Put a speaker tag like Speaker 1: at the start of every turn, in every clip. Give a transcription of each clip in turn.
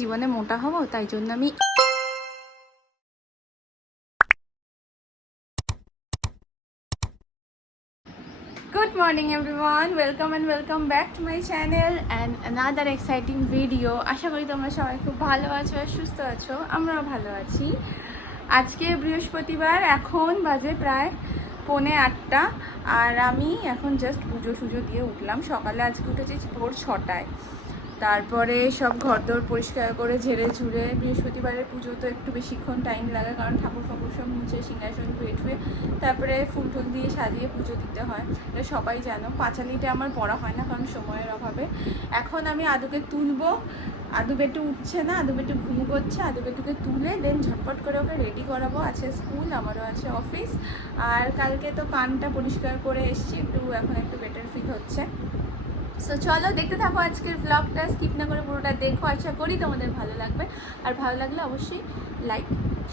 Speaker 1: জীবনে মোটা হব তাই জন্য আমি good morning everyone, welcome and welcome back to my channel and another exciting video আশা করি তোমরা সবাই খুব ভালো আছো আর সুস্থ আছো আমরাও ভালো আছি। আজকে বৃহস্পতিবার এখন বাজে প্রায় পৌনে আটটা আর আমি এখন জাস্ট পুজো সুজো দিয়ে উঠলাম। সকালে আজকে উঠেছি ভোর ছটায়। তারপরে সব ঘর ঘরদোর পরিষ্কার করে ঝেড়ে ঝুড়ে, বৃহস্পতিবারের পুজো তো একটু বেশিক্ষণ টাইম লাগে কারণ ঠাকুর ফাকুর সব মুছে, সিংহাসন ধুয়ে ঠুয়ে তারপরে ফুল টুল দিয়ে সাজিয়ে পুজো দিতে হয়। এটা সবাই জানো। পাঁচালিটা আমার পড়া হয় না কারণ সময়ের অভাবে। এখন আমি আদুকে তুলবো। আদু বেটু উঠছে না, আদু বেটু ঘুম করছে। আদু বেটুকে তুলে দেন ঝটপট করে ওকে রেডি করাবো। আছে স্কুল আমারও আছে অফিস আর কালকে তো কানটা পরিষ্কার করে এসছি। একটু এখন একটু বেটার ফিল হচ্ছে। সো চলো দেখতে থাকো আজকের ব্লগটা স্কিপ না করে পুরোটা দেখো আশা করি তোমাদের ভালো লাগবে আর ভালো লাগলে অবশ্যই লাইক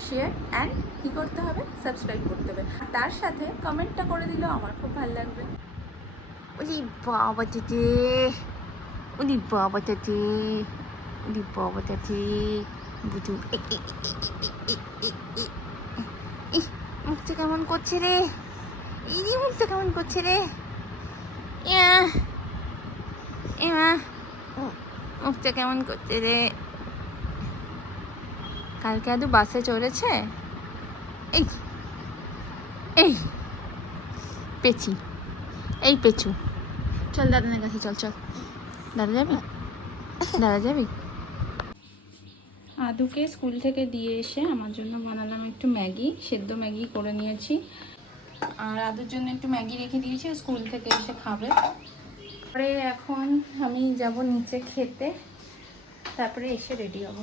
Speaker 1: শেয়ার অ্যান্ড কী করতে হবে সাবস্ক্রাইব করতে হবে তার সাথে কমেন্টটা করে দিলেও আমার খুব ভালো লাগবে ওলি বাবা ওলি বাবা তেতে বুঝু মুখটা কেমন করছে রে এই মুখটা কেমন করছে রে এমা, মুখটা কেমন করছে রে? কালকে আদু বাসে চড়েছে? এই এই পেছি এই পেছু চল দাদানের কাছে চল চল। দাদা যাবি? দাদা যাবি? আদুকে স্কুল থেকে দিয়ে এসে আমার জন্য বানালাম একটু ম্যাগি, সেদ্ধ ম্যাগি করে নিয়েছি। আর আদুর জন্য একটু ম্যাগি রেখে দিয়েছি স্কুল থেকে এসে খাবে। তারপরে এখন আমি যাব নিচে খেতে। তারপরে এসে রেডি হব।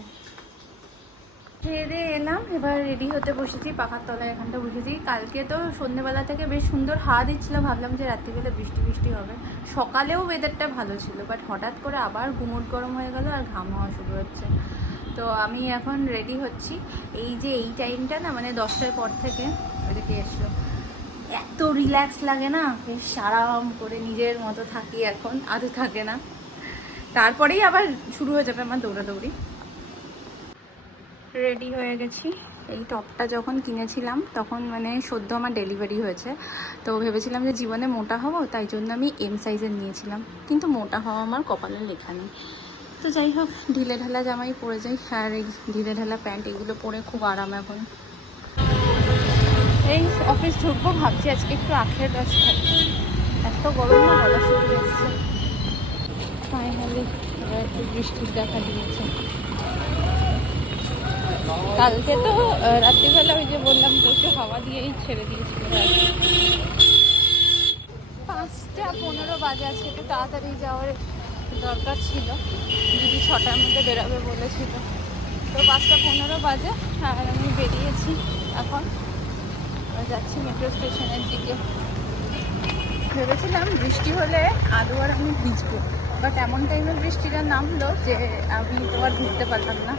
Speaker 1: খেয়ে এলাম, এবার রেডি হতে বসেছি, পাখার তলায় এখানটা বসেছি। কালকে তো সন্ধ্যেবেলা থেকে বেশ সুন্দর হাওয়া দিচ্ছিল, ভাবলাম যে রাত্রিবেলা বৃষ্টি বৃষ্টি হবে। সকালেও ওয়েদারটা ভালো ছিল বাট হঠাৎ করে আবার গুমট গরম হয়ে গেল আর ঘাম হওয়া শুরু হচ্ছে। তো আমি এখন রেডি হচ্ছি। এই যে এই টাইমটা না মানে দশটার পর থেকে ওদিকে এসলো। এত রিল্যাক্স লাগে না? বেশ আরাম করে নিজের মতো থাকি এখন আদৌ থাকে না। তারপরেই আবার শুরু হয়ে যাবে আমার দৌড়াদৌড়ি। রেডি হয়ে গেছি। এই টপটা যখন কিনেছিলাম, তখন মানে সদ্য আমার ডেলিভারি হয়েছে। তো ভেবেছিলাম যে জীবনে মোটা হব, তাই জন্য আমি এম সাইজের নিয়েছিলাম। কিন্তু মোটা হওয়া আমার কপালে লেখা নেই। তো যাই হোক ঢিলে ঢালা জামাই পরে যাই। আর এই ঢিলে ঢালা প্যান্ট, এগুলো পরে খুব আরাম এখন। অফিস ঢুকবো, ভাবছি আজকে একটু আখের রস এত গরম না, গলা শুকিয়ে এসছে ফাইনালি একটু বৃষ্টির দেখা দিয়েছে। কালকে তো রাত্রিবেলা ওই যে বললাম, প্রচুর হাওয়া দিয়েই ছেড়ে দিয়েছিল পাঁচটা পনেরো বাজে আজকে, একটু তাড়াতাড়ি যাওয়ার দরকার ছিল। দিদি ছটার মধ্যে বেরোবে বলেছিল। তো পাঁচটা পনেরো বাজে, আর আমি বেরিয়েছি এখন। যাচ্ছি মেট্রো স্টেশনের দিকে। ভেবেছিলাম বৃষ্টি হলে আদু আর আমি ভিজবো বাট এমন টাইমে বৃষ্টিটা নামলো যে আমি তো আর ঘুরতে পারলাম না।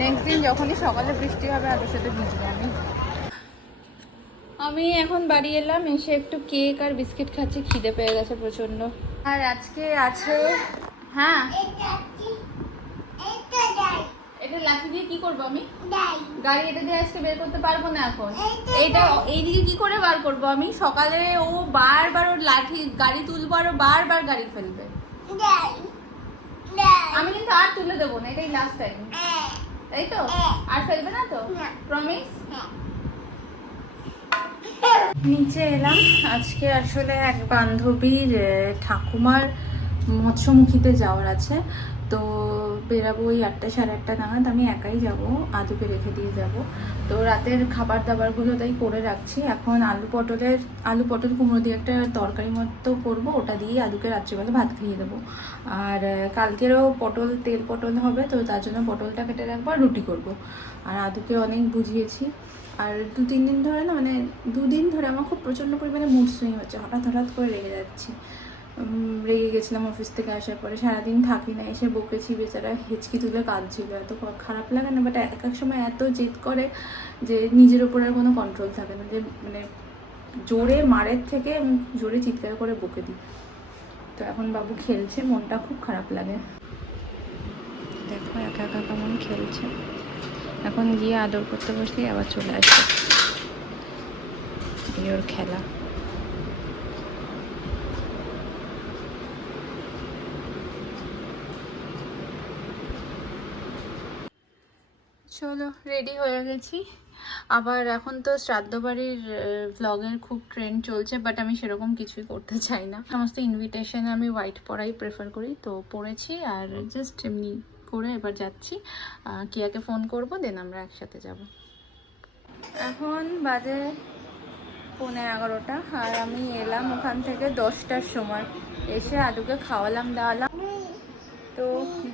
Speaker 1: নেক্সট দিন যখনই সকালে বৃষ্টি হবে আদুর সাথে ভিজবো আমি। আমি এখন বাড়ি এলাম এসে একটু কেক আর বিস্কিট খাচ্ছি খিদে পেয়ে গেছে প্রচণ্ড আর আজকে আছে হ্যাঁ। এটা লাঠি দিয়ে কি করব আমি? গাড়ি। এটা দিয়ে আজকে বের করতে পারব না এখন। এইটা এই দিকে কি করে বার করব আমি? সকালে ও বারবার ওর লাঠি গাড়ি তুলবো আর বারবার গাড়ি ফেলবে। আমি কিন্তু আর তুলে দেবো না এটাই লাস্ট টাইম তাই তো? আর ফেলবে না তো। প্রমিস নিচে এলাম। আজকে আসলে এক বান্ধবীর ঠাকুমার মৎস্যমুখীতে যাওয়ার আছে। তো বেরাবো ওই আটটা সাড়ে আটটা নাগাদ, আমি একাই যাব, আদুকে রেখে দিয়ে যাব। তো রাতের খাবার দাবারগুলো তাই করে রাখছি। এখন আলু পটলের, আলু পটল কুমড়ো দিয়ে একটা তরকারি মতো করব, ওটা দিয়ে আলুকে রাত্রিবেলা ভাত খাইয়ে দেবো। আর কালকেরও পটল, তেল পটল হবে, তো তার জন্য পটলটা কেটে রাখব আর রুটি করব। আর আদুকে অনেক বুঝিয়েছি। আর দু, তিন দিন ধরে না মানে দুদিন ধরে আমার খুব প্রচণ্ড পরিমাণে মুড সুইং হচ্ছে। হঠাৎ হঠাৎ করে রেগে যাচ্ছি। রেগে গেছিলাম অফিস থেকে আসার পরে। সারাদিন থাকি না, এসে বকেছি, বেচারা হেঁচকি তুলে কাঁদছিল। এত খারাপ লাগে না বাট এক এক সময় এত জেদ করে যে নিজের ওপর আর কোনো কন্ট্রোল থাকে না, যে মানে জোরে মারের থেকে জোরে চিৎকার করে বকে দিই। তো এখন বাবু খেলছে, মনটা খুব খারাপ লাগে। দেখো, একা একা কেমন খেলছে। এখন গিয়ে আদর করতে বসলেই আবার চলে আসবে। ওর খেলা। চলো রেডি হয়ে গেছি। আবার এখন তো শ্রাদ্ধ বাড়ির ভ্লগের খুব ট্রেন্ড চলছে বাট আমি সেরকম কিছুই করতে চাই না। সমস্ত ইনভিটেশনে আমি হোয়াইট পরাই প্রেফার করি তো পরেছি আর জাস্ট এমনি করে এবার যাচ্ছি। কিয়াকে ফোন করব দেন আমরা একসাথে যাব। এখন বাজে পৌনে এগারোটা আর আমি এলাম ওখান থেকে দশটার সময়। এসে আলুকে খাওয়ালাম দাওয়ালাম। তো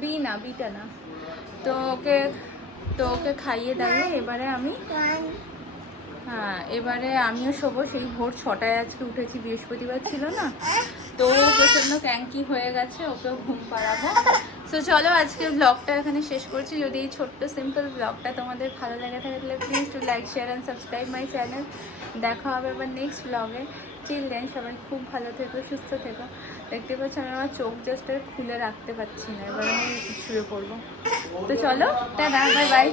Speaker 1: বি না বিটা না। তো ওকে তো ওকে খাইয়ে দাইয়ে এবারে আমি হ্যাঁ এবারে আমিও শোবো। সেই ভোর ছটায় আজকে উঠেছি বৃহস্পতিবার ছিল না। তো প্রচণ্ড ক্যাঙ্কি হয়ে গেছে ওকেও ঘুম পাড়াবো। সো চলো আজকে ব্লগটা এখানে শেষ করছি। যদি এই ছোট্ট সিম্পল ব্লগটা তোমাদের ভালো লেগে থাকে তাহলে please to like share and subscribe my channel দেখা হবে এবার নেক্সট ব্লগে চিল দেন সবাই খুব ভালো থেকো সুস্থ থেকো। দেখতে পাচ্ছি আমি আমার চোখ জাস্ট খুলে রাখতে পারছি না। এবার আমি শুয়ে পড়ব তো চলো টাটা বাই বাই